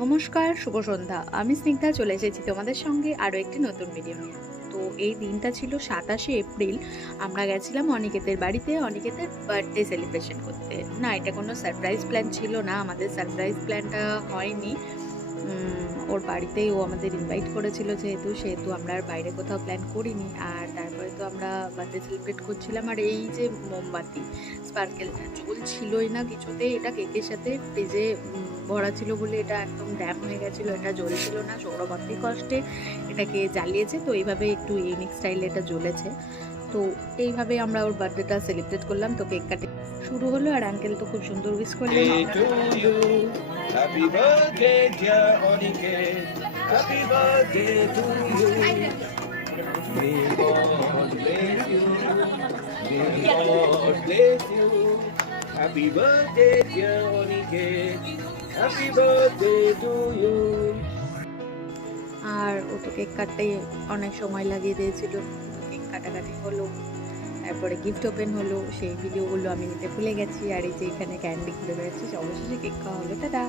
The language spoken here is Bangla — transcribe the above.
নমস্কার, শুভ সন্ধ্যা। আমি স্নিগ্ধা চলে এসেছি তোমাদের সঙ্গে আরও একটি নতুন ভিডিও নিয়ে। তো এই দিনটা ছিল ২৭শে এপ্রিল। আমরা গেছিলাম অনিকেতের বাড়িতে অনিকেতের বার্থডে সেলিব্রেশন করতে। না, এটা কোনো সারপ্রাইজ প্ল্যান ছিল না। আমাদের সারপ্রাইজ প্ল্যানটা হয়নি। ওর বাড়িতেই ও আমাদের ইনভাইট করেছিল সেহেতু আমরা আর বাইরে কোথাও প্ল্যান করিনি। আর তারপরে তো আমরা বার্থডে সেলিব্রেট করছিলাম। আর এই যে মোমবাতি স্পার্কেলটা জ্বলছিলই না কিছুতেই। এটা কেকের সাথে ফ্রিজে ভরা ছিল বলে এটা একদম ড্যাম হয়ে গেছিলো। এটা জ্বলছিল না। সৌরভ অতি কষ্টে এটাকে জ্বালিয়েছে। তো এইভাবে একটু ইউনিক স্টাইলে এটা জ্বলেছে। তো এইভাবে আমরা ওর বার্থডেটা সেলিব্রেট করলাম। তো কেক কাটে শুরু হলো আর আঙ্কেল তো খুব সুন্দর উইশ করলেন। Happy birthday, dear Oniket. Happy birthday to you. May God bless you. May God bless you. Happy birthday, dear Oniket. Happy birthday to you. আর ও তো কেক কাটতে অনেক সময় লাগিয়ে দিয়েছিল। কেক কাটাকাটি হলো, তারপরে গিফট ওপেন হলো। সেই ভিডিওগুলো আমি নিতে ভুলে গেছি। আর এই যে এখানে ক্যান্ডি খুলে বেড়াচ্ছি, অবশেষে কেক খাওয়া হলো। টাটা।